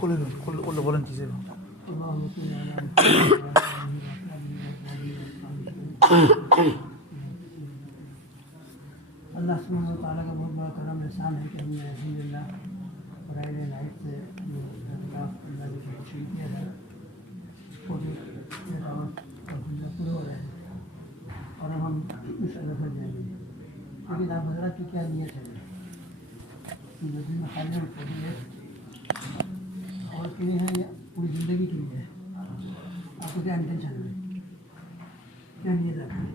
كل volunteers زي اللہ سبحانہ وتعالیٰ کا بہت بڑا کرم احسان ہے کہ ہم نے الحمدللہ فرائیڈے نائٹ سے اعتکاف اللہ نے شروع کیا ہے اور پورے ہو رہے ہیں اور اب ہم اس اللہ سے جائیں گے. لیکن آپ حضرات کی کیا نیت ہے زندگی میں خالی اور پوری ہے اور کے لیے ہے یا پوری زندگی کے لیے ہے؟ آپ کو کیا انٹینشن ہے, کیا نیت ہے؟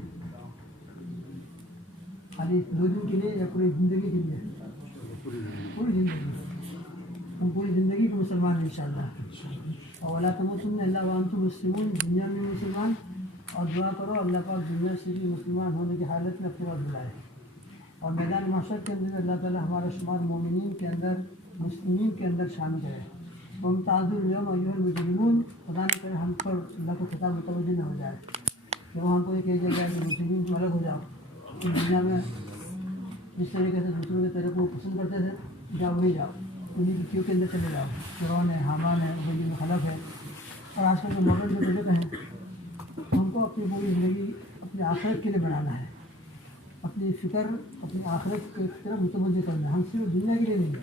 خالی 2 دن کے لیے یا پوری زندگی کے لیے؟ پوری زندگی. ہم پوری زندگی کو مسلمان ہیں انشاءاللہ. اور وَلَا تَمُوتُنَّ إِلَّا وَأَنْتُمْ مُسْلِمُونَ, دنیا میں مسلمان, اور دعا کرو اللہ پاک دنیا سے بھی مسلمان ہونے کی حالت میں اپنے پاس بلائے, اور میدان محشر کے اندر اللہ تعالیٰ ہمارا شمار مومنین کے اندر مسلمین کے اندر شامل کرے. وَامْتَازُوا الْيَوْمَ أَيُّهَا الْمُجْرِمُونَ, خدا نہ کرے ہم پر اللہ کو خطاب متوجہ نہ ہو جائے کہ وہ ہم کو یہ کہہ دیا جائے کہ مسلمین کو الگ ہو جاؤ. دنیا میں جس طریقے سے دوسروں کے طرح کو پسند کرتے تھے, جاؤ وہی جاؤ, انہیں کی کیوں کے اندر چلے جاؤ. فرعون ہے, حامان ہے, ابی میں خلف ہے, اور آج کل جو ماڈل جو بزرگ ہیں, ہم کو اپنی پوری زندگی اپنی آخرت کے لیے بنانا ہے, اپنی فکر اپنی آخرت کی طرف متوجہ کرنا ہے. ہم صرف دنیا کے لیے نہیں,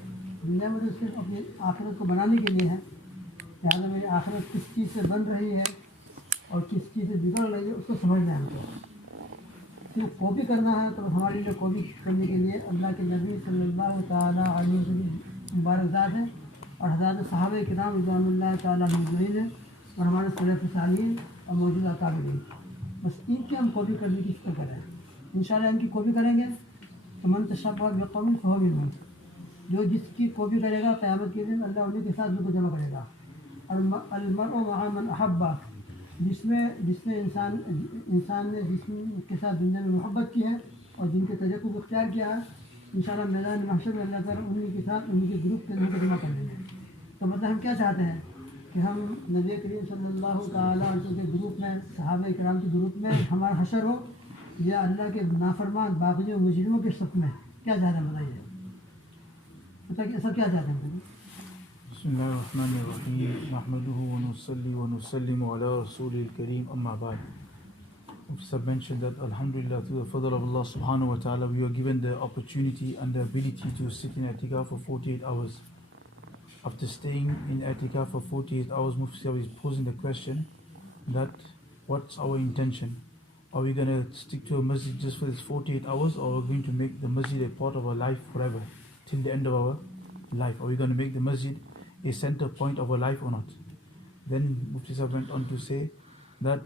دنیا میں تو صرف اپنی آخرت کو بنانے کے لیے ہے. لہٰذا میری آخرت کس چیز سے بن رہی ہے اور کس چیز سے بگڑ رہی ہے اس کو سمجھنا ہے. ہم کو صرف کاپی کرنا ہے تو ہمارے لیے کاپی کرنے کے لیے اللہ کے نبی صلی اللہ تعالیٰ علیہ وسلم مبارک ذات ہے, اور حضرات صحابہ کرام رضوان اللہ تعالیٰ مجمعین ہے, اور ہمارے سلف صالحین اور موجودہ اکابرین. بس ان کی ہم کاپی کرنے کی فکر کریں. انشاءاللہ ان کی کاپی کریں گے تو من تشبہ بقوم فہو منہم, جو جس کی کاپی کرے گا قیامت کے دن اللہ انہیں کے ساتھ کو جمع کرے گا. المرء مع من احبہ, جس میں انسان نے جس کے ساتھ دنیا میں محبت کی ہے اور جن کے تجربے کو اختیار کیا ہے, انشاءاللہ میدان محشر میں اللہ تعالیٰ انہیں کے ساتھ انہیں کے گروپ کے اندر جمع کر دیں گے. تو مطلب ہم کیا چاہتے ہیں کہ ہم نبی کریم صلی اللہ تعالیٰ علیہ وسلم کے گروپ میں, صحابہ کرام کے گروپ میں ہمارا حشر ہو, یا اللہ کے نافرمان باغیوں مجرموں کے صف میں؟ کیا چاہتے ہیں بتائیے, سب کیا چاہتے ہیں؟ بسم الله الرحمن الرحيم نحمده ونصلي ونسلم على رسول الكريم أما بعد. Mufti mentioned that alhamdulillah, through the fadl of Allah subhanahu wa ta'ala, we were given the opportunity and the ability to sit in i'tikaf for 48 hours. After staying in i'tikaf for 48 hours, Mufti is posing the question that what's our intention? Are we going to stick to a masjid just for this 48 hours, or are we going to make the masjid a part of our life forever, till the end of our life? Are we going to make the masjid a center point of our life or not? Then Mufti Sahib went on to say that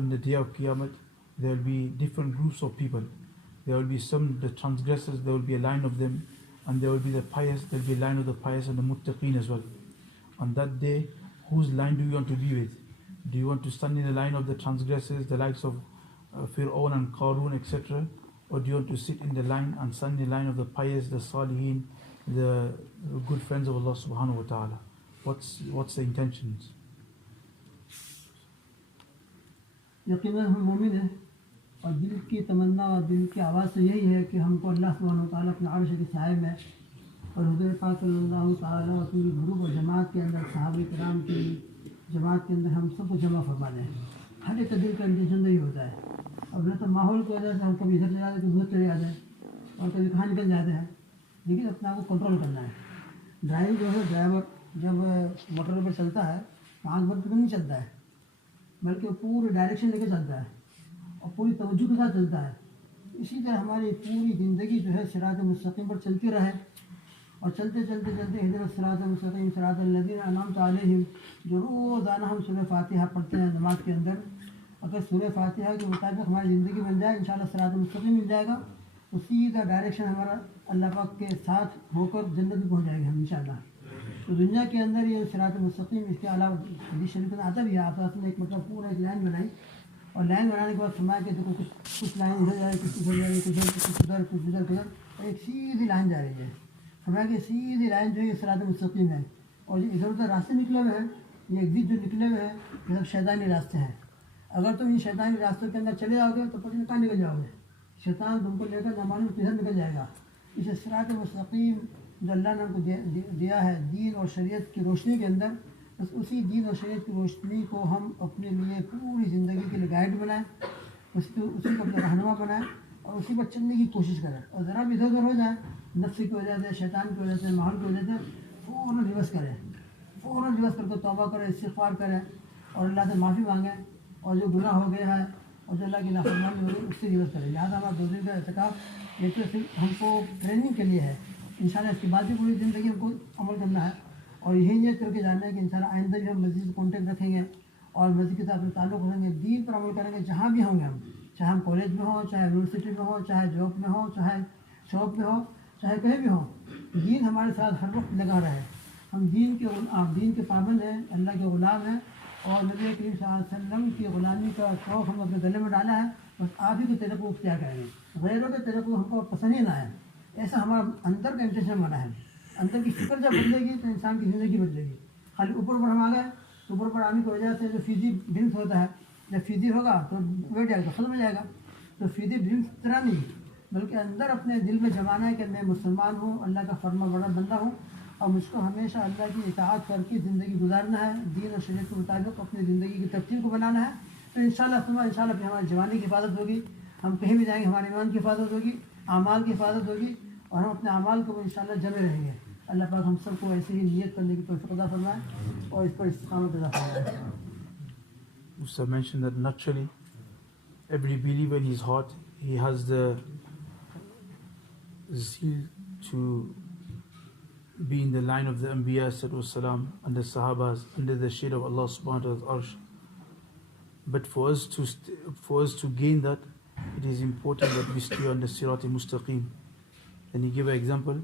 on the day of Qiyamah there will be different groups of people. There will be some, the transgressors, there will be a line of them, and there will be the pious, there will be a line of the pious and the muttaqeen as well. On that day, whose line do you want to be with? Do you want to stand in the line of the transgressors, the likes of Fir'aun and Qarun, etc.? Or do you want to sit in the line and stand in the line of the pious, the salihin, the good friends of Allah subhanahu wa ta'ala? What's the intentions? یقیناً ہم مومن ہیں, اور دل کی تمنا اور دل کی آواز سے یہی ہے کہ ہم کو اللہ سبحانہ و تعالیٰ اپنے عرش کے سائے میں اور حضور پاک صلی اللہ تعالیٰ اور پوری گروپ اور جماعت کے اندر, صحابہ کرام کی جماعت کے اندر ہم سب کو جمع فرما دیں. ہر ایک دل کا انٹینشن نہیں ہوتا ہے. اب نہ تو ماحول کی وجہ سے ہم کبھی ادھر چلے جاتے ہیں, کبھی ادھر چلے جاتے ہیں, اور کبھی کہاں نکل جاتے ہیں. لیکن اپنے آپ کو کنٹرول کرنا ہے. ڈرائیو جو ہے, ڈرائیور جب موٹر پر چلتا ہے تو آنکھ بند کر نہیں چلتا ہے, بلکہ پورے ڈائریکشن لے کے چلتا ہے اور پوری توجہ کے ساتھ چلتا ہے. اسی طرح ہماری پوری زندگی جو ہے صراط مستقیم پر چلتی رہے, اور چلتے چلتے چلتے اہدنا الصراط المستقیم صراط الذین انعمت علیہم, جو روزانہ ہم سورہ فاتحہ پڑھتے ہیں نماز کے اندر, اگر سورہ فاتحہ کے مطابق ہماری زندگی بن جائے انشاءاللہ صراط مستقیم مل جائے گا, تو سیدھا ڈائریکشن ہمارا اللہ پاک کے ساتھ ہو کر جنت میں پہنچ جائے گا ہم انشاءاللہ. تو دنیا کے اندر یہ صراط مستقیم, اس کے علاوہ حدیث شریف میں آتا بھی ہے, آپ نے ایک مطلب پورا ایک لائن بنائی, اور لائن بنانے کے بعد فرمایا کہ دیکھو کچھ لائن ادھر جا رہی, کچھ ادھر جا رہی, کچھ ادھر, کچھ ادھر, اور ایک سیدھی لائن جا رہی ہے. فرمایا کہ سیدھی لائن جو ہے یہ صراط مستقیم ہے, اور جو ادھر ادھر راستے نکلے ہوئے ہیں, یہ ایک جو نکلے ہوئے ہیں یہ سب شیطانی راستے ہیں. اگر تم ان شیطانی راستوں کے اندر چلے جاؤ گے تو پتہ نہیں کہاں نکل جاؤ گے. शैतान तुमको लेकर न मालूम किधर निकल जाएगा। इस सिरात मुस्तकीम जो अल्लाह ने हमको दिया है दीन और शरीयत की रोशनी के अंदर, बस उसी दीन और शरीयत की रोशनी को हम अपने लिए पूरी ज़िंदगी के लिए गाइड बनाएं, उसी को अपना रहनुमा बनाएं और उसी पर चलने की कोशिश करें। और ज़रा भी इधर उधर हो जाए नफ्स की वजह से, शैतान की वजह से, माहौल की वजह से, फ़ौरन रिवर्स करें, फ़ौरन रिवर्स करके तौबा करें, इस्तिग़फ़ार करें और अल्लाह से माफ़ी मांगें और जो गुनाह हो गया है और जो अल्लाह की नाफरमानी हो गई उससे रिवर्स करें। लिहाजा हमारा 2 दिन का एहतिकाफ ये तो सिर्फ हमको ट्रेनिंग के लिए है, इंशाल्लाह इसके बाद भी पूरी ज़िंदगी हमको अमल करना है और यही नियत करके जाना है कि इंशाल्लाह आइंदा भी हम मस्जिद से कॉन्टेक्ट रखेंगे और मस्जिद के साथ अपने ताल्लुक़ रखेंगे, दीन पर अमल करेंगे जहाँ भी होंगे हम, चाहे हम कॉलेज में हो, चाहे यूनिवर्सिटी में हो, चाहे जॉब में हो, चाहे शॉप में हो, चाहे कहीं भी हो, दीन हमारे साथ हर वक्त लगा रहे। हम दीन के पाबंद हैं, अल्लाह के ग़ुलाम हैं और नबी करीम सल्लल्लाहु अलैहि वसल्लम की ग़ुलामी का शौक़ हम अपने गले में डाला है। बस आप ही के तरीक़े को क्या करेंगे, गैरों के तरीक़े को हमको पसंद ही ना है। ऐसा हमारा अंदर का इंटेंशन बना है। अंदर की फिक्र जब बदलेगी तो इंसान की ज़िंदगी बदलेगी। खाली ऊपर ऊपर हम आ गए तो ऊपर ऊपर आने की वजह से जो फिजी ड्रिंक्स होता है, जब फिजी होगा तो बैठ जाएगा तो ख़त्म हो जाएगा। तो फिजी ड्रिंक्स तरह नहीं, बल्कि अंदर अपने दिल में जमाना है कि मैं मुसलमान हूँ, अल्लाह का फरमा बड़ा बंदा हूँ और मुझको हमेशा अल्लाह की इताअत करके ज़िंदगी गुजारना है, दीन और शरीयत के मुताबिक अपनी ज़िंदगी की तरतीब को बनाना है। तो इंशाल्लाह फिर हमारी जवानी की हिफाजत होगी, हम कहीं भी जाएंगे हमारे ईमान की हिफाजत होगी, आमाल की हिफाजत होगी और हम अपने आमाल को इंशाल्लाह जमे रहेंगे। अल्लाह पाक हम सबको ऐसे ही नियत करने की तौफीक अता फरमाए और इस पर इस्तिक़ामत अता फरमाए। Musa mentioned that naturally every believer in his heart, he has the zeal to be in the line of the Anbiya salam, and the Sahabas under the shade of Allah subhanahu wa ta'ala's arsh. But for us to gain that, it is important that we stay on the Sirat Mustaqim. Then he gave an example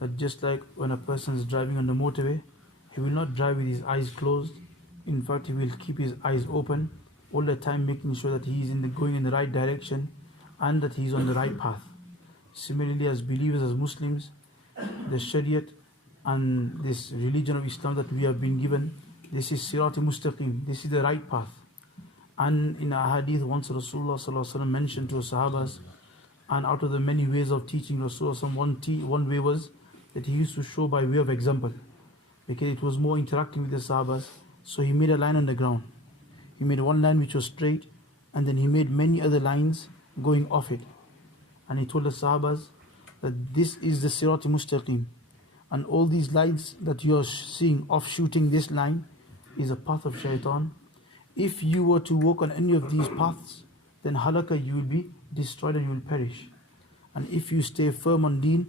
that just like when a person is driving on the motorway, he will not drive with his eyes closed. In fact, he will keep his eyes open all the time, making sure that he is going in the right direction and that he is on the right path. Similarly, as believers, as Muslims, the Shariat and this religion of Islam that we have been given, this is Sirat Mustaqim, this is the right path. And in a hadith, once Rasulullah sallallahu alaihi wasallam mentioned to Sahabas, and out of the many ways of teaching Rasulullah, one way was that he used to show by way of example, because it was more interacting with the Sahabas. So he made a line on the ground. He made one line which was straight, and then he made many other lines going off it. And he told the Sahabas that this is the Sirat Mustaqim, and all these lines that you are seeing offshooting this line is a path of shaitan. If you were to walk on any of these paths, then halaka, you will be destroyed and you will perish. And if you stay firm on deen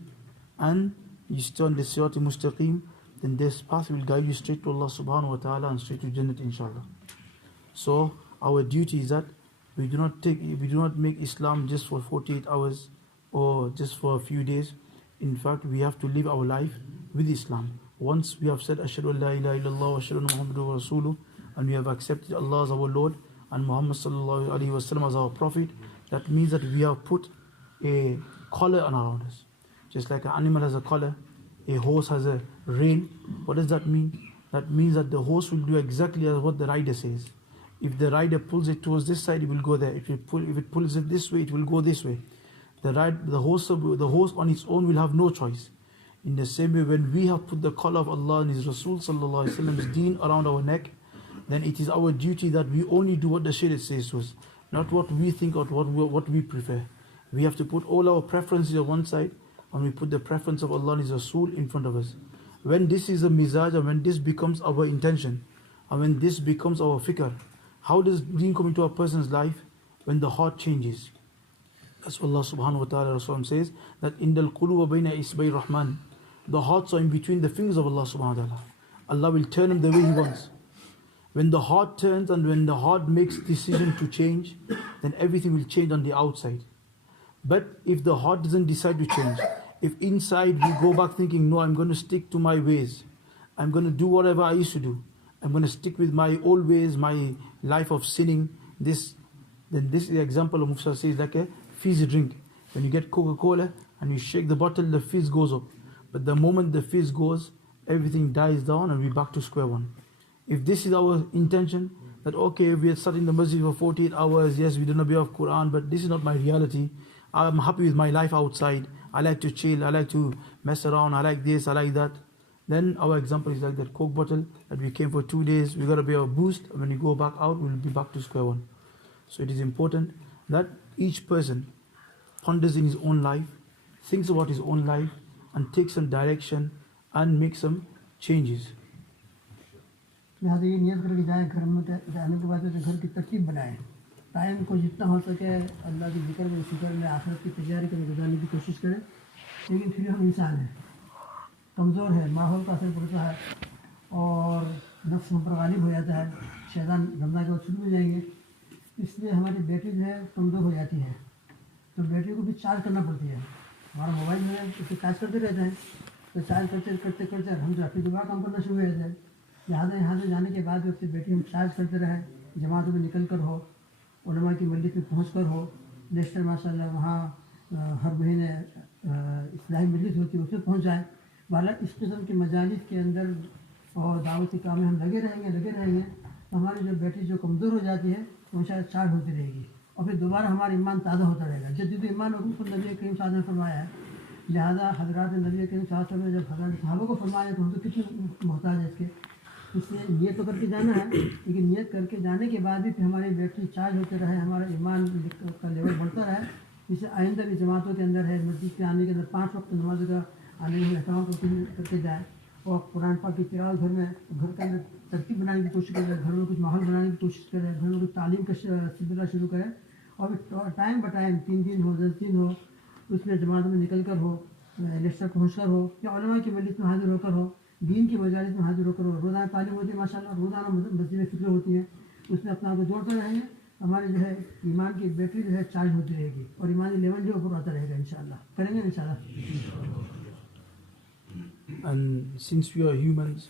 and you stay on the Sirat Mustaqim, then this path will guide you straight to Allah subhanahu wa ta'ala and straight to Jannat, inshallah. So our duty is that we do not make Islam just for 48 hours or just for a few days. In fact, we have to live our life with Islam. Once we have said Ashhadu an la ilaha illallah wa ashhadu anna Muhammadur Rasuluh, and we have accepted Allah as our Lord and Muhammad sallallahu alaihi wasallam as our Prophet, that means that we have put a collar around us. Just like an animal has a collar, a horse has a rein. What does that mean? That means that the horse will do exactly as what the rider says. If the rider pulls it towards this side, it will go there. If it pulls it this way, it will go this way. The horse on its own will have no choice. In the same way, when we have put the collar of Allah and His Rasul sallallahu alaihi wasallam's deen around our neck, then it is our duty that we only do what the Shariat says to us, not what we think or what we prefer. We have to put all our preferences on one side, and we put the preference of Allah and His Rasul in front of us. When this is a mizaj, and when this becomes our intention, and when this becomes our fikr, how does deen come into a person's life? When the heart changes. That's what Allah subhanahu wa ta'ala Rasul says, that indal quluba bayna isbay rahman, the hearts are in between the fingers of Allah subhanahu wa ta'ala. Allah will turn them the way He wants. When the heart turns and when the heart makes decision to change, then everything will change on the outside. But if the heart doesn't decide to change, if inside we go back thinking, no, I'm going to stick to my ways, I'm going to do whatever I used to do, I'm going to stick with my old ways, my life of sinning, then this is the example of Mufti says like a fizz drink. When you get Coca-Cola and you shake the bottle, the fizz goes up. But the moment the fizz goes, everything dies down and we're back to square one. If this is our intention, that okay, we are studying the masjid for 48 hours, yes, we do not be of Quran, but this is not my reality. I'm happy with my life outside, I like to chill, I like to mess around, I like this, I like that. Then our example is like that Coke bottle that we came for 2 days, we got a bit of boost, and when we go back out, we'll be back to square one. So it is important that each person ponders in his own life, thinks about his own life, and takes some direction and makes some changes. لہٰذا یہ نیت کر کے جائیں گھر میں جانے کے بعد گھر کی ترتیب بنائیں, ٹائم کو جتنا ہو سکے اللہ کے ذکر میں فکر میں آخرت کی تیاری کرنے گزارنے کی کوشش کریں. لیکن پھر ہم انسان ہیں, کمزور ہے, ماحول کا اثر پڑتا ہے اور نفس ہم پر غالب ہو جاتا ہے, شیطان رمضان کے وقت شروع ہو جائیں گے. اس لیے ہماری بیٹری جو ہے کمزور ہو جاتی ہے, تو بیٹری کو بھی چارج کرنا پڑتی ہے. ہمارا موبائل جو ہے اسے چارج کرتے رہتے ہیں, تو چارج کرتے کرتے کرتے ہم جو اپنی دوبارہ کام کرنا شروع ہو جاتا ہے. لہٰذا یہاں سے جانے کے بعد اپنی بیٹری ہم چارج کرتے رہیں, جماعتوں میں نکل کر ہو, علماء کی مجلس میں پہنچ کر ہو, لیکچر ماشاء اللہ وہاں ہر مہینے اصلاحی مجلس ہوتی ہے اس میں پہنچ جائے. والا اس قسم کے مجالس کے اندر اور دعوتی کام میں ہم لگے رہیں گے تو ہماری جو بیٹری جو کمزور ہو جاتی ہے وہ شاید چارج ہوتی رہے گی, اور پھر دوبارہ ہمارا ایمان تازہ ہوتا رہے گا. جدید ایمان حکم کو نبی کریم صلی اللہ علیہ وسلم نے فرمایا ہے. لہٰذا حضرات نبی کریم صلی اللہ علیہ وسلم نے جب حضرات صحابہ کو فرمایا تو ہم تو کتنے محتاج ہیں اس کے. اس لیے نیت تو کر کے جانا ہے, لیکن نیت کر کے جانے کے بعد بھی پھر ہماری بیٹری چارج ہوتے رہے, ہمارا ایمان کا لیول بڑھتا رہے. جسے آئندہ بھی جماعتوں کے اندر ہے, مسجد کے آنے کے اندر 5 وقت نماز کا آنے میں احترام کر کے جائے, اور قرآن پاک کی تلاوت گھر میں گھر کے اندر ترتیب بنانے کی کوشش کرے, گھر میں کچھ ماحول بنانے کی کوشش کرے, گھر میں کچھ تعلیم کا سلسلہ شروع کرے, اور ٹائم بہ ٹائم 3 دن ہو 10 دن ہو اس میں جماعت میں نکل کر ہو, لیکچر پہنچ کر ہو, یا علماء کی مجلس میں حاضر ہو کر ہو, دین کی مجالس میں حاضر ہو کر ہو. روزانہ تعلیم ہوتی ہے ماشاء اللہ, روزانہ مسجد میں فکر ہوتی ہے, اس میں اپنا آپ کو جوڑتے رہیں گے, ہمارے جو ہے ایمان کی بیٹری جو ہے چارج ہوتی رہے گی, اور ایمانی لیول جو اوپر آتا رہے گا. انشاءاللہ کریں گے انشاءاللہ. And since we are humans,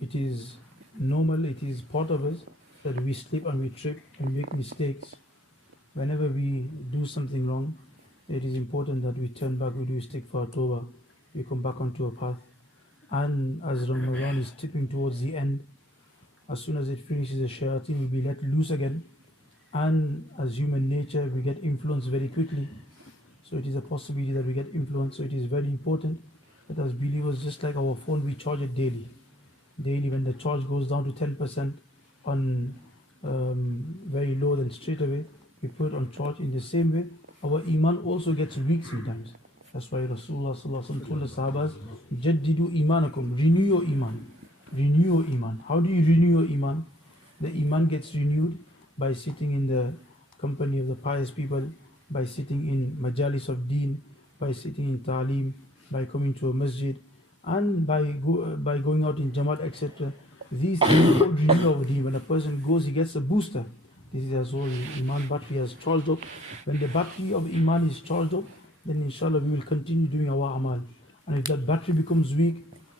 it is normal, it is part of us that we slip and we trip and make mistakes. Whenever we do something wrong, it is important that we turn back, we do istighfar, tawbah, we come back onto a path. And as Ramadan is tipping towards the end, as soon as it finishes, the shayateen will be let loose again. And as human nature, we get influenced very quickly. So it is a possibility that we get influenced. So it is very important that as believers, just like our phone, we charge it daily. Daily, when the charge goes down to 10% on very low, then straight away we put it on charge. In the same way, our iman also gets weak sometimes. That's why Rasulullah sallallahu alaihi wasallam told the Sahabas, "Jaddidu imanakum, renew your iman, renew your iman." How do you renew your iman? The iman gets renewed by sitting in the company of the pious people, by sitting in majalis of deen, by sitting in ta'aleem, by coming to a masjid, and by going out in Jamaat, etc. These things will renew our deen. When a person goes, he gets a booster. This is as well, iman battery has charged up. When the battery of iman is charged up, then inshallah we will continue doing our amal. And if that battery becomes weak,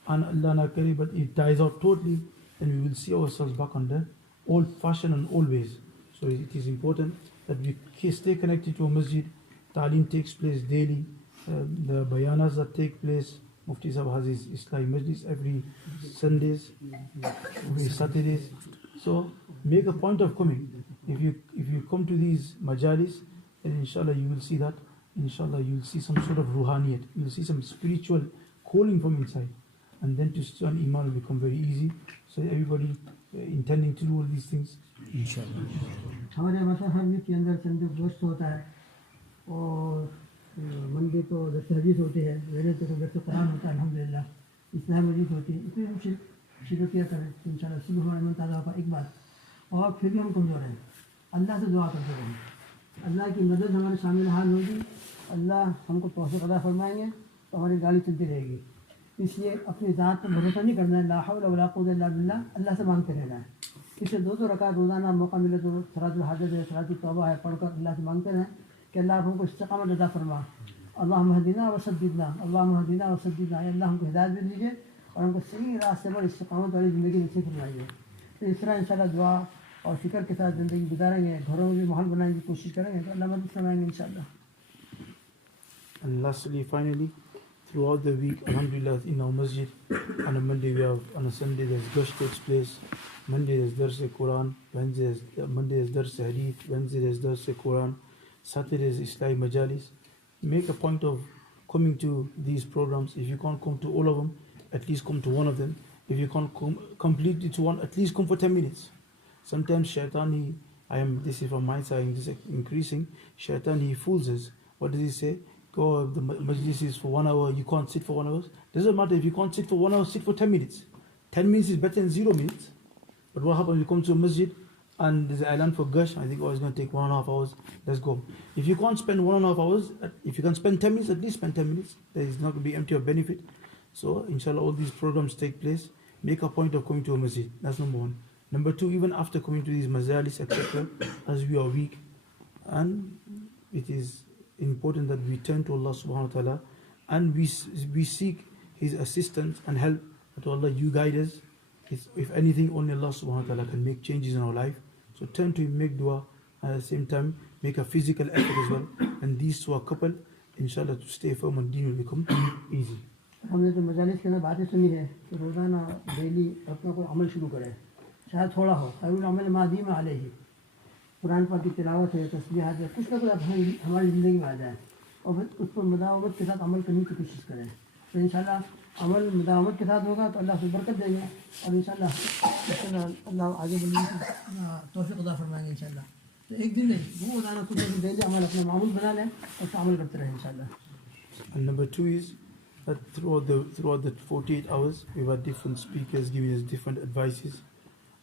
and Allah na kare, but it dies out totally, then we will see ourselves back on the old fashion and old ways. So it is important that we stay connected to a masjid. Ta'aleem takes place daily. The bayanas that take place, Mufti Saheb has his Islamic Majlis every Sundays, every Saturdays. So make a point of coming. If you come to these majalis, then inshallah you will see that. Inshallah you will see some sort of ruhaniyat. You will see some spiritual calling from inside. And then to stay on iman will become very easy. So everybody intending to do all these things, inshallah. ہمارے مسئلہ ہر week کے اندر Sunday کو گوشت ہوتا ہے, اور Monday کو درس حدیث ہوتی ہے, ویڈنسڈے کو درس قرآن ہوتا ہے, الحمدللہ اسلام مجید ہوتی ہے. اس میں ہم شرکت کریں تو انشاءاللہ صبح ہمارا ایمان تازہ ہوگا. ایک بات اور, پھر بھی ہم کمزور ہیں, اللہ سے دعا کرتے رہیں, اللہ کی مدد ہمارے شامل حال ہوگی, اللہ ہم کو توفیق عطا فرمائیں گے تو ہماری گاڑی چلتی رہے گی. اس لیے اپنی ذات پر بھروسہ نہیں کرنا ہے, لا حول ولا قوت الا باللہ, اللہ سے مانگتے رہنا ہے. اس سے 2 رکعت روزانہ موقع ملے تو صلاۃ الحاجت ہے, صلاۃ توبہ ہے, پڑھ کر اللہ سے مانگتے رہیں کہ اللہ آپ ہم کو استقامت عطا فرما. اللہم اہدنا وسددنا, اللہم اہدنا وسددنا, اللہ ہم کو ہدایت بھی دیجیے اور ہم کو صحیح راستے پر استقامت والی زندگی نصیب فرمائیے. تو اس طرح انشاءاللہ دعا اور فکر کے ساتھ زندگی گزاریں گے, گھروں میں بھی ماحول بنانے کی کوشش کریں گے تو اللہ مدد فرمائیں گے انشاءاللہ. And lastly, finally, throughout the week, alhamdulillah, in our masjid, on a Monday on a Sunday there's gush takes place. Monday there's Dars Quran, Monday there's Dars Hadith, Wednesday there's Dars Quran, Saturday there's Islamic Majalis. make a point of coming to these programs. If you can't come to all of them, at least come to one of them. If you can't come completely to one, at least come for 10 minutes. Sometimes shaitan, this is from my side, this is increasing. Shaitan, he fools us. What does he say? Go, the majlis is for 1 hour, you can't sit for 1 hour. Doesn't matter if you can't sit for 1 hour, sit for 10 minutes. 10 minutes is better than 0 minutes. But what happens, you come to a masjid and there's an island for gush, I think it's going to take 1.5 hours, let's go. If you can't spend 1.5 hours, if you can spend 10 minutes, at least spend 10 minutes. There is not going to be empty of benefit. So inshallah, all these programs take place. Make a point of coming to a masjid. That's number one. Number two, even after coming to these majalis, etc., as we are weak, and it is important that we turn to Allah subhanahu wa ta'ala and we seek His assistance and help. To Allah, you guide us. If anything, only Allah subhanahu wa ta'ala can make changes in our life. So turn to Him, make dua, at the same time, make a physical effort as well. And these two are coupled, inshallah, to stay firm on deen will become easy. हमने तो मजालिस के अंदर बातें सुनी है कि रोज़ाना daily अपना कोई अमल शुरू करें, चाहे थोड़ा हो, खैरुल अमल मादी में आले ही, कुरान पाक की तिलावत है, तस्बीहात है, कुछ ना कुछ हमारी ज़िंदगी में आ जाए और फिर उस पर मुदावमत के साथ अमल करने की कोशिश करें। तो इंशाल्लाह अमल मुदावमत के साथ होगा तो अल्लाह से बरकत देंगे और इंशाल्लाह अल्लाह आगे बढ़ने की तौफीक अता फरमाएंगे इंशाल्लाह। तो एक दिन नहीं, वो रोज़ाना कुछ डेली अमल अपना मामूल बना लें और अमल करते रहें इंशाल्लाह। And number two is that throughout the 48 hours, we've had different speakers giving us different advices,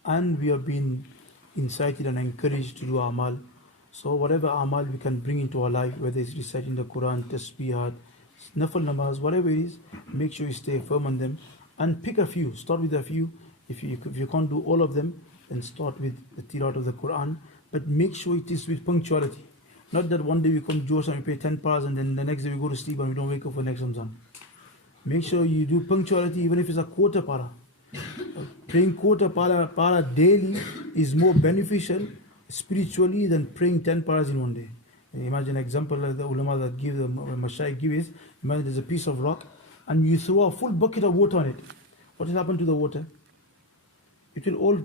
and we have been incited and encouraged to do amal. So whatever amal we can bring into our life, whether it's reciting the Quran, tasbihat, nafal namaz, whatever it is, make sure you stay firm on them and pick a few. Start with a few. If you can't do all of them, then start with the tilawat of the Quran, but make sure it is with punctuality. Not that one day we come Josh and we pay 10 paras and then the next day we go to sleep and we don't wake up for next Ramzan. Make sure you do punctuality even if it's a quarter para. Praying quarter para daily is more beneficial spiritually than praying 10 paras in one day. Imagine an example like the ulama that give, the mashayikh give is, imagine there's a piece of rock and you throw a full bucket of water on it. What will happen to the water? It will all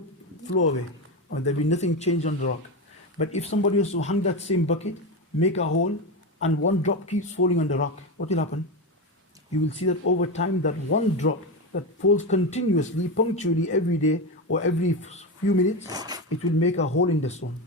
flow away. And there will be nothing changed on the rock. But if somebody was to hang that same bucket, make a hole, and one drop keeps falling on the rock, what will happen? You will see that over time, that one drop that falls continuously, punctually every day or every few minutes, it will make a hole in the stone.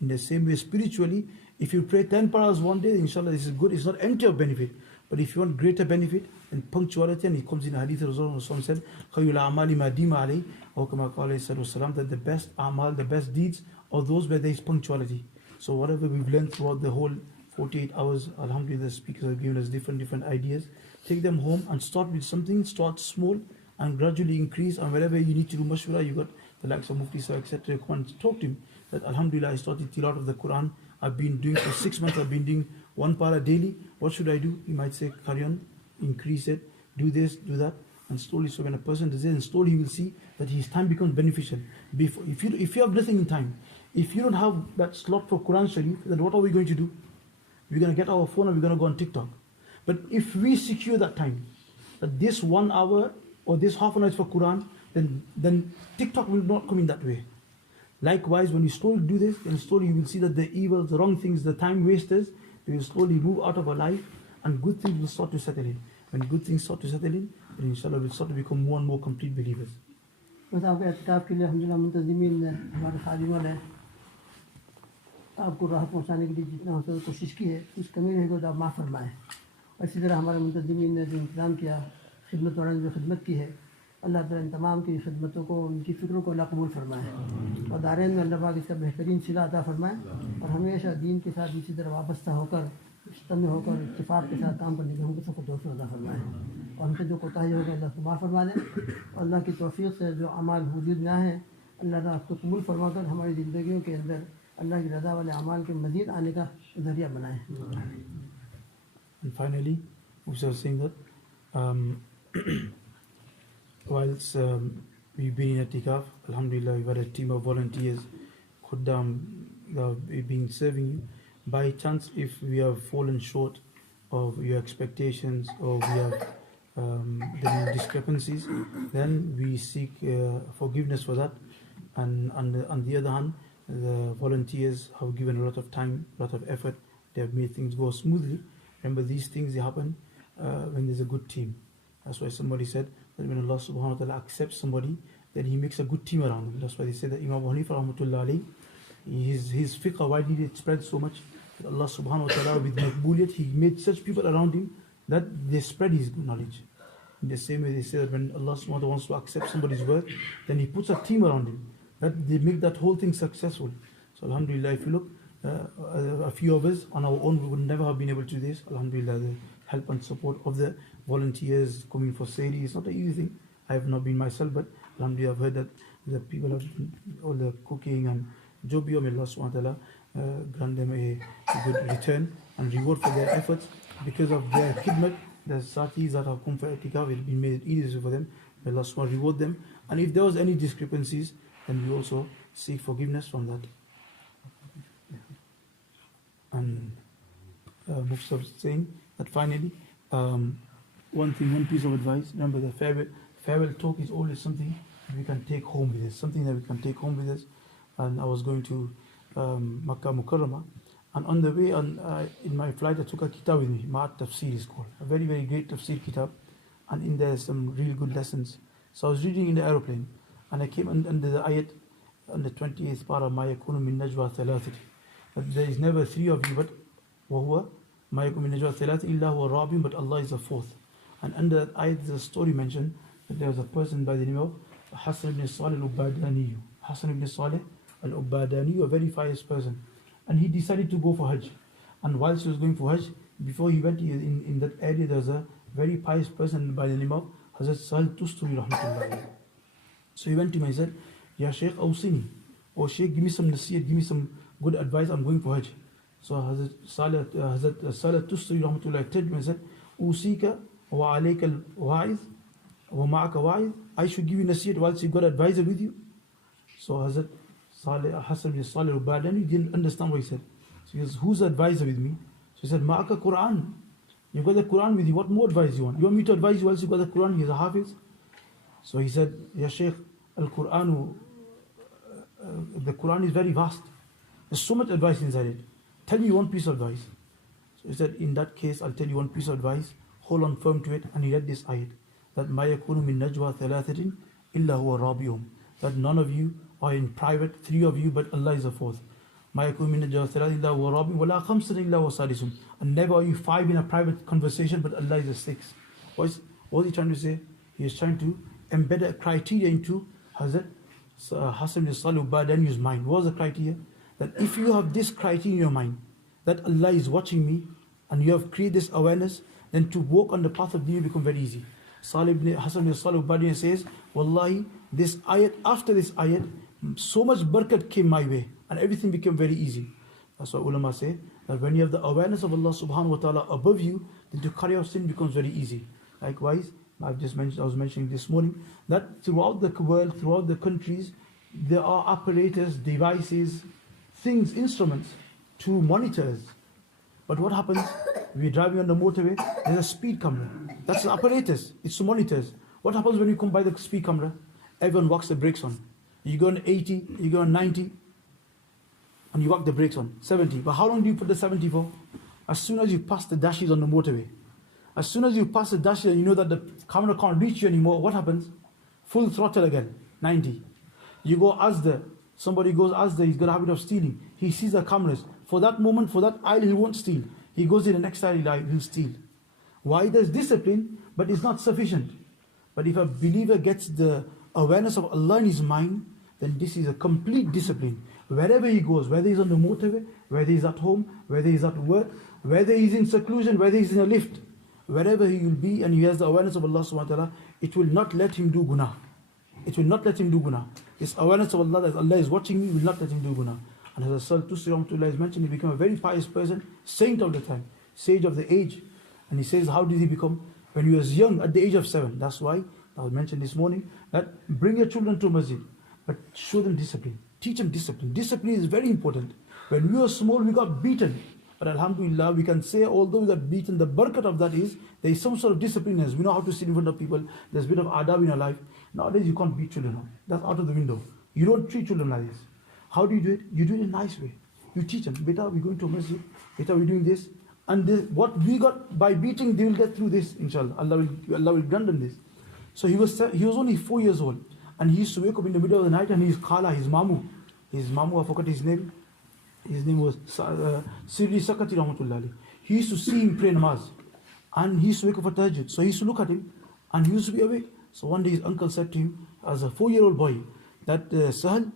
In the same way, spiritually, if you pray 10 paras one day, inshallah, this is good. It's not empty of benefit. But if you want greater benefit and punctuality, and it comes in a hadith, Rasulullah said, خَيُّ الْأَعْمَالِ مَا دِيمَ عَلَيْهِ or كما قال عليه that the best amal, the best deeds are those where there is punctuality. So whatever we've learned throughout the whole 48 hours, alhamdulillah, the speakers have given us different ideas. Take them home and start with something, start small and gradually increase. And wherever you need to do mashwara, you got the likes of Mufti Saheb, etc. Come and talk to him that alhamdulillah, I started tilawat of the Quran. I've been doing for 6 months, I've been doing 1 para daily. What should I do? He might say, carry on, increase it, do this, do that. And slowly, so when a person does it, and slowly he will see that his time becomes beneficial. If you have nothing in time, if you don't have that slot for Quran Sharif, then what are we going to do? We're going to get our phone and we're going to go on TikTok. But if we secure that time, that this 1 hour or this half an hour is for Quran, then TikTok will not come in that way. Likewise, when you slowly do this, then slowly you will see that the evils, the wrong things, the time wasters, they will slowly move out of our life and good things will start to settle in. When good things start to settle in, then inshallah we'll start to become more and more complete believers. बस आपके एहतिकाफ के लिए अल्हम्दुलिल्लाह मुंतज़िमीन ने हमारे खादिमों ने आपको राहत पहुँचाने के लिए जितना हो सके कोशिश की है, कुछ कमी रहेगी तो आप माफ़ फरमाएं। और इसी तरह हमारे मुंतज़िमीन ने जो इंतज़ाम किया, खिदमत वालों ने जो खिदमत की है, अल्लाह ताला इन तमाम की खिदमतों को, उनकी फ़िक्रों को अल्लाह कबूल फरमाए और दारैन में अल्लाह पाक इसका बेहतरीन सिला अता फरमाए और हमेशा दीन के साथ इसी तरह वाबस्ता होकर, इज्तिमा होकर, इत्तिफ़ाक़ के साथ काम करने की हमको सबको तौफ़ीक़ अता फरमाए और हमसे जो कोताही होगा अल्लाह को माफ़ फरमा दें और अल्लाह की तौफ़ीक़ से जो अमाल वजूद में आए हैं, अल्लाह ताला आपको कबूल फरमा कर हमारी ज़िंदगियों के अंदर अल्लाह की रज़ा वाले अमाल के मज़ीद आने का ज़रिया बनाए। And finally, we were saying that whilst we've been in TIKAF, alhamdulillah, we've had a team of volunteers, Khuddam, we've been serving you. By chance, if we have fallen short of your expectations or we have the discrepancies, then we seek forgiveness for that. And on the other hand, the volunteers have given a lot of time, a lot of effort. They have made things go smoothly. Remember, these things, they happen when there's a good team. That's why somebody said that when Allah subhanahu wa ta'ala accepts somebody, then He makes a good team around him. That's why they say that Imam Abu Hanifa rahmatullah alayhi, his fiqh, why did it spread so much? That Allah subhanahu wa ta'ala, with Maqbuliyat, He made such people around him that they spread His knowledge. In the same way, they say that when Allah subhanahu wa ta'ala wants to accept somebody's work, then He puts a team around him, that they make that whole thing successful. So alhamdulillah, if you look, a few of us on our own, we would never have been able to do this. Alhamdulillah, the help and support of the volunteers coming for Sayyidi, it's not an easy thing. I have not been myself, but alhamdulillah, I've heard that the people have all the cooking and Jobi, may Allah subhanahu wa ta'ala grant them a good return and reward for their efforts. Because of their khidmat, the satis that have come for TIKAF, it will be made easier for them. May Allah subhanahu wa ta'ala reward them. And if there was any discrepancies, then we also seek forgiveness from that. And Mufti was saying that finally, one piece of advice, remember the farewell talk is always something we can take home with us, something that we can take home with us. And I was going to Makkah Mukarramah, and on the way, in my flight, I took a kitab with me, Ma'at Tafsir is called, a very, very great tafsir kitab, and in there some real good lessons. So I was reading in the aeroplane, and I came under the ayat, on the 28th para, Ma yakunu min najwa thalathati, that there is never three of you, but وَهُوَ مَا يَكُنْ مِنْ نَجْوَى ثَلَاثٍ إِلَّا هُوَ رَابِعٌ, but Allah is the fourth. And under that ayat, there's a story mentioned that there was a person by the name of Hassan ibn Salih al-Ubadani. Hassan ibn Salih al-Ubadani, a very pious person. And he decided to go for Hajj. And whilst he was going for Hajj, before he went in that area, there was a very pious person by the name of Hazrat Sahal Tusturi rahmatullah. So he went to him and said, Ya Shaykh Awsini, oh Shaykh, give me some nasiyat, give me some good advice, I'm going for Hajj. So Hazrat Salih Tusturi rahmatullah told him and said, Usika wa alayka al-wa'iz wa ma'aka wa'iz, I should give you nasiyat whilst you got an advisor with you. So Hazrat Hassan ibn Salih al-Badani didn't understand what he said. So he says, who's the advisor with me? So he said, Ma'aka Quran. You've got the Quran with you, what more advice you want? You want me to advise you whilst you got the Quran? He's a Hafiz. So he said, Ya Shaykh, al-Quran, the Quran is very vast. There's so much advice inside it. Tell me one piece of advice. So he said, in that case, I'll tell you one piece of advice. Hold on firm to it. And he read this ayat, that Ma yakunu min najwa thalathatin illa huwa rabi'um, that none of you are in private, three of you, but Allah is the fourth. Ma yakunu min najwa thalathatin illa huwa rabi'um wa la khamsatin illa huwa sadisum, and never are you five in a private conversation, but Allah is the sixth. What is he trying to say? He is trying to embed a criteria into Hazrat Hassan ibn Salih al-Badani's mind. What was the criteria? That if you have this criteria in your mind, that Allah is watching me, and you have created this awareness, then to walk on the path of deen become very easy. Hassan ibn Salih al-Badani says, Wallahi, this ayat, after this ayat, so much barakat came my way, and everything became very easy. That's why ulama say, that when you have the awareness of Allah subhanahu wa ta'ala above you, then to carry out sin becomes very easy. Likewise, I was mentioning this morning, that throughout the world, throughout the countries, there are apparatus, devices, things, instruments to monitor us. But what happens? We're driving on the motorway, there's a speed camera. That's the apparatus, it's to monitor us. What happens when you come by the speed camera? Everyone walks the brakes on. You go on 80, you go on 90, and you walk the brakes on 70. But how long do you put the 70 for? As soon as you pass the dashes on the motorway. As soon as you pass the dashes and you know that the camera can't reach you anymore, what happens? Full throttle again, 90. You go Asda, somebody goes Asda, he's got a habit of stealing. He sees the cameras. For that moment, for that aisle, he won't steal. He goes in the next aisle, he'll steal. Why? There's discipline, but it's not sufficient. But if a believer gets the awareness of Allah in his mind, then this is a complete discipline. Wherever he goes, whether he's on the motorway, whether he's at home, whether he's at work, whether he's in seclusion, whether he's in a lift, wherever he will be and he has the awareness of Allah subhanahu wa ta'ala, it will not let him do guna. It will not let him do guna. This awareness of Allah, that Allah is watching me, will not let him do guna. And as Sal Tusri rahmatullah is mentioned, he became a very pious person, saint of the time, sage of the age. And he says, how did he become? When he was young, at the age of 7. That's why I was mentioned this morning, that bring your children to masjid, but show them discipline. Teach them discipline. Discipline is very important. When we were small, we got beaten. But alhamdulillah, we can say, although we got beaten, the barakat of that is, there is some sort of discipline in us. We know how to sit in front of people. There's a bit of adab in our life. Nowadays, you can't beat children. That's out of the window. You don't treat children like this. How do you do it? You do it in a nice way. You teach them, beta, we're going to a masjid. Beta, we're doing this. And this, what we got by beating, they will get through this, inshallah. Allah will grant them this. So he was only 4 years old, and he used to wake up in the middle of the night, and his mamu, I forgot his name. His name was Sirri Sakati Rahmatullahi. He used to see him pray namaz, and he used to wake up for tahajjud. So he used to look at him, and he used to be awake. So one day his uncle said to him, as a 4-year-old boy, that Sahal,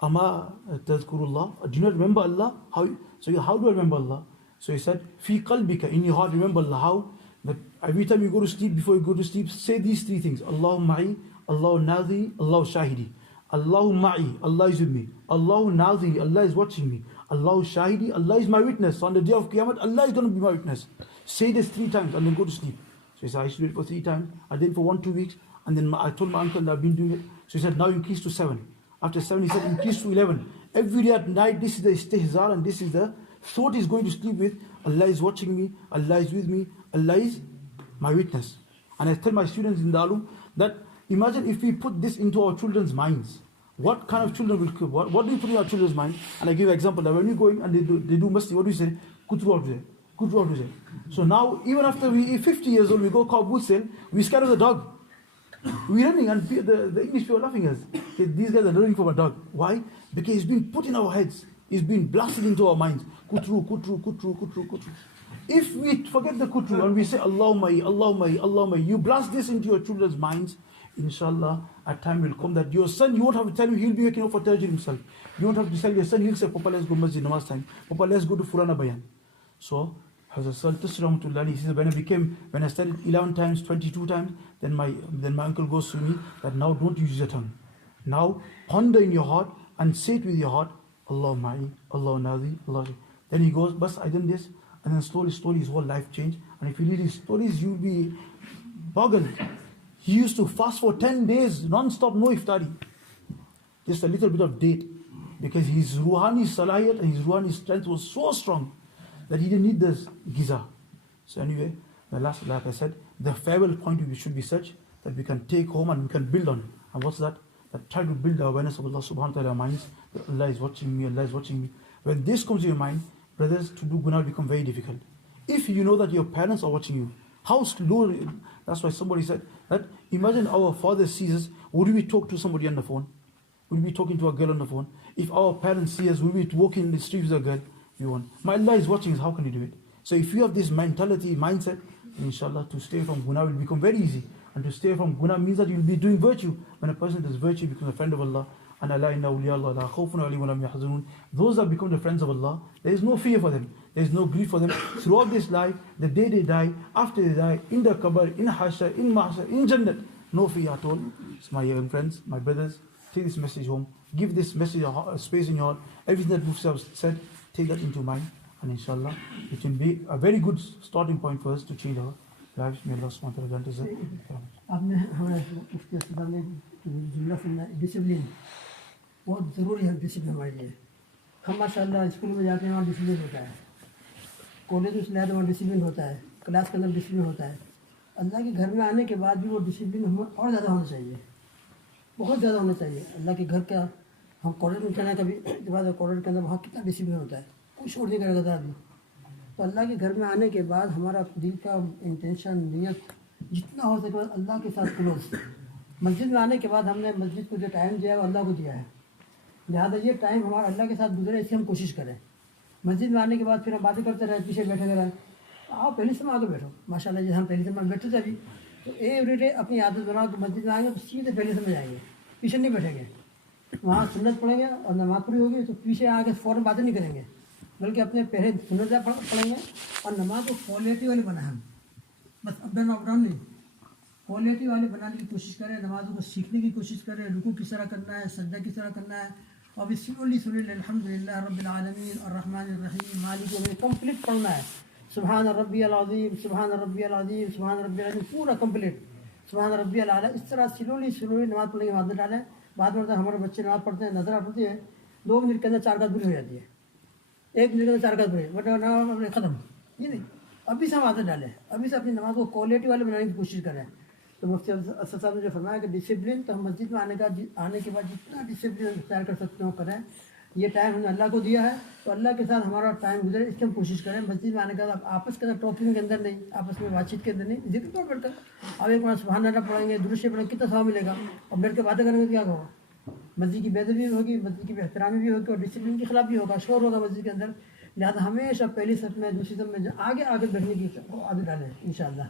Ama Tadhkurullah, do you not remember Allah? How do I remember Allah? So he said, Fi qalbika, in your heart, remember Allah. How? That every time you go to sleep, before you go to sleep, say these 3 things. Allahu ma'i, Allahu nadhi, Allahu shahidi. Allahu ma'i, Allah is with me. Allahu nadhi, Allah is watching me. Allahu shahidi, Allah is my witness. On the day of Qiyamah, Allah is going to be my witness. Say this 3 times and then go to sleep. So he said, I should do it for 3 times. I did it for 1-2 weeks. And then I told my uncle that I've been doing it. So he said, now increase to 7. After 7, he said, increase to 11. Every day at night, this is the istihzar, and this is the thought he's going to sleep with. Allah is watching me. Allah is with me. Allah is my witness. And I tell my students in the alum that imagine if we put this into our children's minds. What kind of children will come? What do you put in our children's mind? And I give an example that when we go in and they do masti, what do we say? Kutru out there. Kutru out there. So now, even after we 50 years old, we go kabul sale, we scatter the dog. We're running, and the English people are laughing at us. Okay, these guys are running from a dog. Why? Because it's been put in our heads. It's been blasted into our minds. Kutru, kutru, kutru, kutru, kutru. If we forget the kutru and we say Allahumma, Allahumma, Allahumma, you blast this into your children's minds, inshallah, a time will come that your son, you won't have to tell him, he'll be waking up for tahajjud himself. You won't have to tell your son, he'll say, Papa, let's go masjid namaz time. Papa, let's go to Furana Bayan. So, Hazrat Rahmatullahi, he says, when I studied 11 times, 22 times, then my uncle goes to me that now don't use your tongue. Now ponder in your heart and say it with your heart, Allah ma'i, Allah nadi, Allah. Then he goes, bas, I done this, and then slowly his whole life changed. And if you read his stories, you'll be boggled. He used to fast for 10 days, non-stop, no iftari. Just a little bit of date. Because his ruhani salahiyat and his ruhani strength was so strong that he didn't need this giza. So anyway, the last, like I said, the farewell point should be such that we can take home and we can build on it. And what's that? That try to build the awareness of Allah subhanahu wa ta'ala in our minds, that Allah is watching me, Allah is watching me. When this comes to your mind, brothers, to do guna will become very difficult. If you know that your parents are watching you, how slow, that's why somebody said that, imagine our father sees us, would we talk to somebody on the phone? Would we be talking to a girl on the phone? If our parents see us, would we be walking in the street with a girl? We won't. My Allah is watching us, how can you do it? So if you have this mentality, mindset, inshallah, to stay from guna will become very easy. And to stay from guna means that you will be doing virtue. When a person does virtue, becomes a friend of Allah. And Allah inna awliya Allah la khawfun alayhim wa lam yahzanun. Those that become the friends of Allah, there is no fear for them. There is no grief for them. Throughout this life, the day they die, after they die, in the qabr, in hashar, in mahshar, in jannat, no fear at all. So my young friends, my brothers, take this message home. Give this message a space in your heart. Everything that Mufti said, take that into mind. And inshallah, it will be a very good starting point for us to change our lives. May Allah subhanahu wa ta'ala grant us that. आपने हमारे मुफ्ती साहब ने जुमला सुना discipline बहुत ज़रूरी है discipline हमारे लिए हम माशाल्लाह स्कूल में जाते हैं वहाँ डिसिप्लिन होता है कॉलेज में चले जाते हैं वहाँ डिसिप्लिन होता है क्लास के अंदर डिसिप्लिन होता है अल्लाह के घर में आने के बाद भी वो डिसिप्लिन हमें और ज़्यादा होना चाहिए बहुत ज़्यादा होना चाहिए अल्लाह के घर का हम कॉलेज में चले कभी के बाद कॉलेज के अंदर वहाँ कितना डिसिप्लिन होता है कुछ और नहीं करेगा आदमी तो अल्लाह के घर में आने के बाद हमारा दिल का इंटेंशन नीयत जितना हो सके अल्लाह के साथ क्लोज मस्जिद में आने के बाद हमने मस्जिद को जो टाइम दिया है वो अल्लाह को दिया है लिहाजा ये टाइम हमारा अल्लाह के साथ गुजरे इसकी हम कोशिश करें मस्जिद में आने के बाद फिर हम बातें करते रहे पीछे बैठे रहें आओ पहले समय आगे बैठो माशाल्लाह जैसे हम पहले समय बैठते थे अभी तो एवरीडे अपनी आदत बनाओ कि मस्जिद में आएंगे तो सीधे पहले समय जाएंगे पीछे नहीं बैठेंगे वहाँ सुन्नत पढ़ेंगे और नमाज पूरी होगी तो पीछे आके फ़ौरन बातें नहीं करेंगे बल्कि अपने पहले सुन्नत पढ़ेंगे और नमाज को क्वालिटी वाली बनाए हम बस अप डाउन नहीं क्वालिटी वाले बनाने की कोशिश करें नमाज़ों को सीखने की कोशिश करें रुकू किस तरह करना है सजदा किस तरह करना है और भी स्लोली अल्हम्दुलिल्लाह रब्बिल आलमीन अर्रहमानिर रहीम मालिक यौमिद्दीन कंप्लीट पढ़ना है सुभान रब्बियल अज़ीम सुभान रब्बियल अज़ीम सुभान रब्बियल अज़ीम पूरा कंप्लीट सुभान रब्बियल आला इस तरह स्लोली नमाज़ पढ़ने की आदत डालें बाद में हमारे बच्चे नमाज़ पढ़ते हैं नजर पड़ती है 2 मिनट के अंदर 4 रकात पूरी हो जाती है 1 मिनट के अंदर 4 रकात पूरी बट नमाज ख़त्म ये नहीं अभी से हम आदत डालें अभी से अपनी नमाज को क्वालिटी वाले बनाने की कोशिश करें तो मुफ्ती असद साहब ने जो फरमाया कि डिसिप्लिन तो हम मस्जिद में आने के बाद जितना डिसिप्लिन तैयार कर सकते हो करें ये टाइम हमने अल्लाह को दिया है, तो अल्लाह के साथ हमारा टाइम गुजरे, इसकी हम कोशिश करें। मस्जिद में आने के बाद आपस के अंदर टॉकिंग के अंदर नहीं, आपस में बातचीत के अंदर नहीं, जिक्र पर बैठकर अब एक बार सुभान अल्लाह पढ़ेंगे, दुरूद पढ़ेंगे, कितना सवाब मिलेगा। और बैठ के बातें करेंगे तो क्या होगा, मस्जिद की बेअदबी भी होगी, मस्जिद की बेहतरामी भी होगी और डिसिप्लिन के खिलाफ भी होगा, शोर होगा मस्जिद के अंदर। लिहाजा हमेशा पहली सफ में, दूसरी सफ में आगे आगे बैठने की आदत डालें इंशाअल्लाह।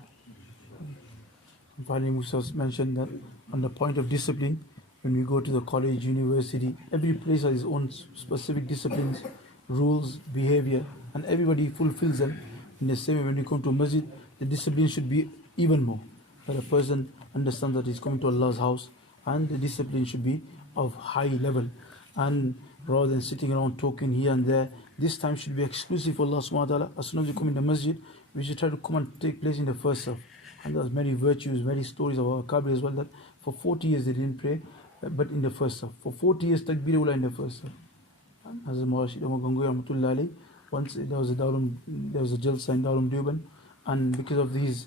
Finally, Musa mentioned that on the point of discipline, when we go to the college, university, every place has its own specific disciplines, rules, behavior, and everybody fulfills them. In the same way, when you come to a masjid, the discipline should be even more. That a person understands that he's coming to Allah's house, and the discipline should be of high level. And rather than sitting around talking here and there, this time should be exclusive for Allah subhanahu wa ta'ala. As soon as you come in the masjid, we should try to come and take place in the first saf. And there's many virtues, many stories of our Kabir as well, that for 40 years they didn't pray, but in the first saf. For 40 years, takbir ula in the first saf. Hazrat Mawashid Gangoy Rahmatullah alayhi, once there was a jalsa in Darul Deoban, and because of these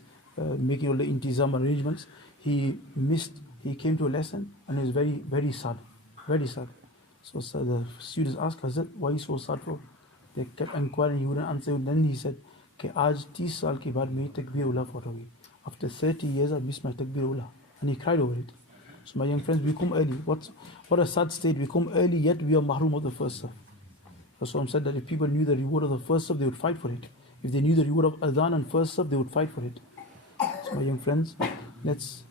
making all the intizam arrangements, he came to a lesson and he was very, very sad, very sad. So the students asked Hazrat, why are you so sad for? They kept inquiring, he wouldn't answer. And then he said, कि आज 30 साल के बाद मेरी तकबीर उला फौत हो गई. After 30 years I missed my takbir ula. And he cried over it. So my young friends, we come early. What a sad state. We come early, yet we are mahroom of the first saf. Rasulullah said that if people knew the reward of the first saf, they would fight for it. If they knew the reward of adhan and first saf, they would fight for it. So my young friends, let's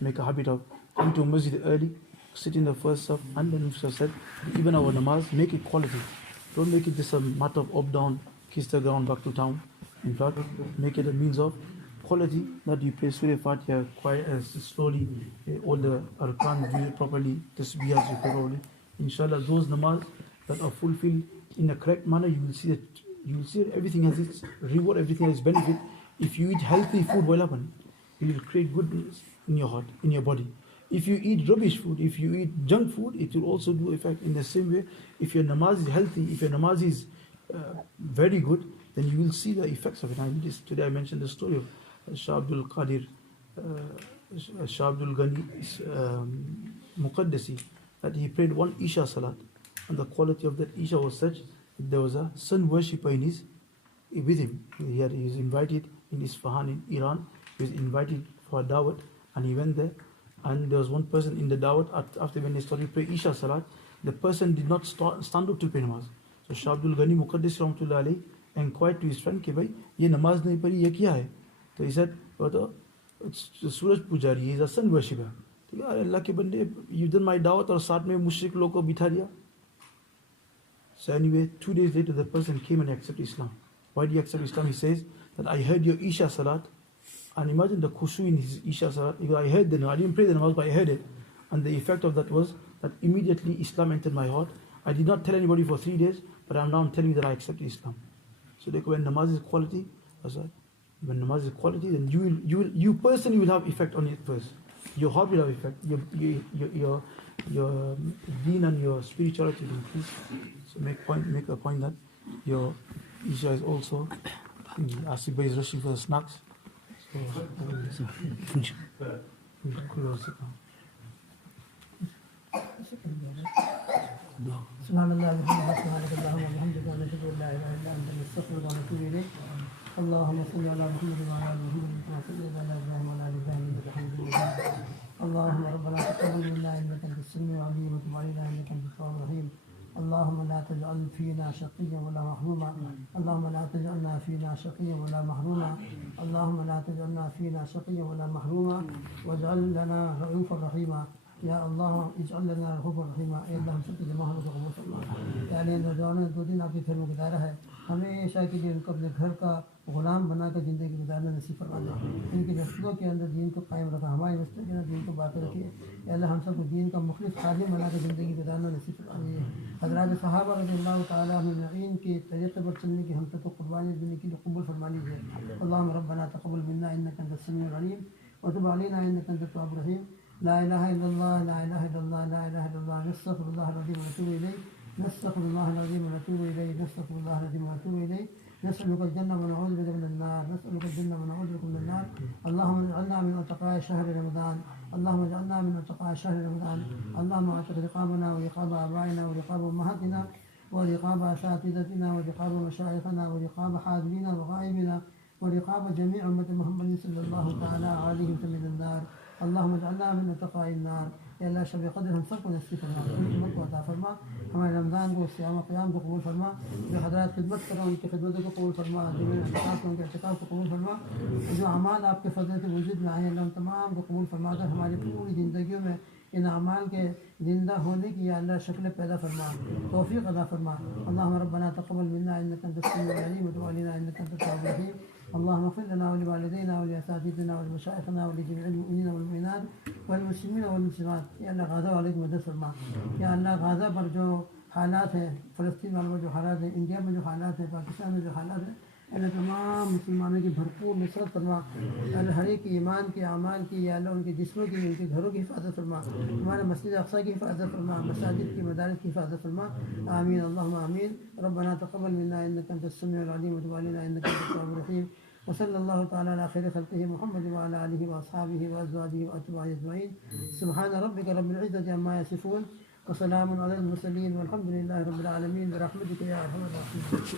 make a habit of coming to a masjid early, sit in the first saf, and then Mufti said, even our namaz, make it quality. Don't make it just a matter of up down, kiss the ground, back to town. In fact, make it a means of quality, that you pray Surah Fatiha quite slowly, all the arkan do it properly, tasbihas you pray properly. Inshallah, those namaz that are fulfilled in a correct manner, you will see that everything has its reward, everything has its benefit. If you eat healthy food, what will happen? It will create goodness in your heart, in your body. If you eat rubbish food, if you eat junk food, it will also do effect. In the same way, if your namaz is healthy, if your namaz is very good, then you will see the effects of it. Today I mentioned the story of Shah Abdul Qadir, Shah Abdul Ghani Muqaddasi, that he prayed one Isha Salat, and the quality of that Isha was such that there was a sun worshipper with him. He was invited in Isfahan in Iran. He was invited for a dawat, and he went there. And there was one person in the dawat, after when they started praying Isha Salat, the person did not stand up to pray namaz. So Shah Abdul Ghani Muqaddasi Rahmatullah alayhi inquired to his friend, कि भाई ये नमाज नहीं पढ़ी, ये क्या है? So he said, it's Suraj Pujari, he's a sun worshipper. तो यार अल्लाह के बंदे, you've done my dawat और साथ में मुश्रिक लोग को बिठा दिया. So anyway, 2 days later the person came and accepted Islam. Why did he accept Islam? He says that I heard your Isha Salat, and imagine the khushu in his Isha Salat. I heard the namaz, I didn't pray the namaz, but I heard it. And the effect of that was that immediately Islam entered my heart. I did not tell anybody for 3 days, but I'm now telling you that I accepted Islam. So when namaz is quality, when namaz is quality, then you personally will have effect on it first. Your heart will have effect. Your deen and your spirituality will increase. So make a point that your Isha is also. Asiba is rushing for the snacks. So Subhanallah, subhanallah, alhamdulillah, la ilaha illa anta, nastaghfiruka wa natubu ilayk. Allahumma salli ala Muhammad wa ala ali Muhammad kama sallaita ala Ibrahim wa ala ali Ibrahim innaka Hamidum Majid. Allahumma rabbana taqabbal minna innaka antas samiul alim wa tub alayna innaka antat tawwabur rahim. اللهم لا تجعل فينا شقيا ولا محروما اللهم لا تجعلنا فينا شقيا ولا محروما اللهم لا تجعلنا فينا شقيا ولا محروما واجعل لنا رؤوفا رحيما या अल्लाह इजअलना रऊफ़ुर रहीमा। अल्लाह हम सबकी जमा होने को कबूल फरमा। यानी नौजवान 2 दिन आपकी फिर में गुजारा है, हमेशा के लिए उनको अपने घर का गुलाम बनाकर ज़िंदगी गुजारना नसीब फरमा दे। इनकी नस्लों के अंदर दीन को कायम रखा, हमारी नस्लों के अंदर दीन को बाकी रखिए। अल्लाह हम सबको दीन का मुखलिस खादिम बनाकर ज़िंदगी गुजारना नसीब फरमा दीजिए। हज़रात सहाबा रज़ियल्लाहु तआला अन्हुम के तरीक़े पर चलने की हम सबको कुर्बानी देने के लिए कबूल फरमा लीजिए। अल्लाहुम्मा रब्बना तक़ब्बल मिन्ना इन्नका अंतस समीउल अलीम व तुब अलैना इन्नका अंतत तव्वाबुर रहीम। ला इलाहा इल्लल्लाह ला इलाहा इल्लल्लाह ला इलाहा इल्लल्लाह नस्तग़फिरुल्लाहल अज़ीम व नतूबु इलैह नस्तग़फिरुल्लाहल अज़ीम व नतूबु इलैह नस्तग़फिरुल्लाहल अज़ीम व नतूबु इलैह नसअलुकल जन्नह व नऊज़ु बिका मिनन नार नसअलुकल जन्नह व नऊज़ु बिका मिनन नार اللهم اجعلنا من اتقاء شهر رمضان، اللهم اجعلنا من اتقاء شهر رمضان. اللهم اعتق رقابنا ورقاب ابائنا ورقاب امهاتنا ورقاب اساتذتنا ورقاب مشايخنا ورقاب حاضرين وغائبنا ورقاب جميع امه محمد صلی اللہ تعالی علیہ وسلم من النار. اللهم اجعلنا من اتقاء النار. یا اللہ شب قدر ہم سب کو نصیب فرما، امت کو عطا فرما، ہمارے رمضان کو صیام و قیام کو قبول فرما، جو حضرات خدمت کر رہے ہیں ان کی خدمتوں کو قبول فرما، جو میرے اعتکاف ان کے اعتکاف کو قبول فرما، جو اعمال آپ کے فضل سے وجود میں آئے ہیں اللہ ان تمام کو قبول فرما کر ہماری پوری زندگیوں میں ان اعمال کے زندہ ہونے کی یا اللہ شکل پیدا فرما، توفیق عطا فرما. اللهم ربنا تقبل منا انك انت السميع العليم وتب علينا انك انت التواب الرحيم. اللهم اغفر لنا ولوالدينا ولاساتذتنا ولمشايخنا ولجميع المؤمنين والمؤمنات والمسلمين والمسلمات. یا اللہ غازہ والے کی مدد فرما. یا اللہ غازہ پر جو حالات ہیں، فلسطین والوں میں جو حالات ہیں، انڈیا میں جو حالات ہیں، پاکستان میں جو حالات ہیں، اللہ تمام مسلمانوں کی بھرپور نصرت فرما. اللہ ہر ایک کی ایمان کی، اعمال کی، یا اللہ ان کے جسموں کی، ان کے گھروں کی حفاظت فرما. ہمارے مسجد اقصیٰ کی حفاظت فرما، مساجد کی، مدارس کی حفاظت فرما. آمین اللہم آمین. ربنا تقبل منا انک انت السمیع العلیم وتب علینا انک انت التواب الرحیم. وصلی اللہ تعالی علی خیر خلقہ محمد وعلی آلہ واصحابہ وازواجہ واتباعہ اجمعین. سبحان ربک رب العزة عما یصفون وسلام علی المرسلین والحمد للہ رب العالمین برحمتک یا ارحم الراحمین.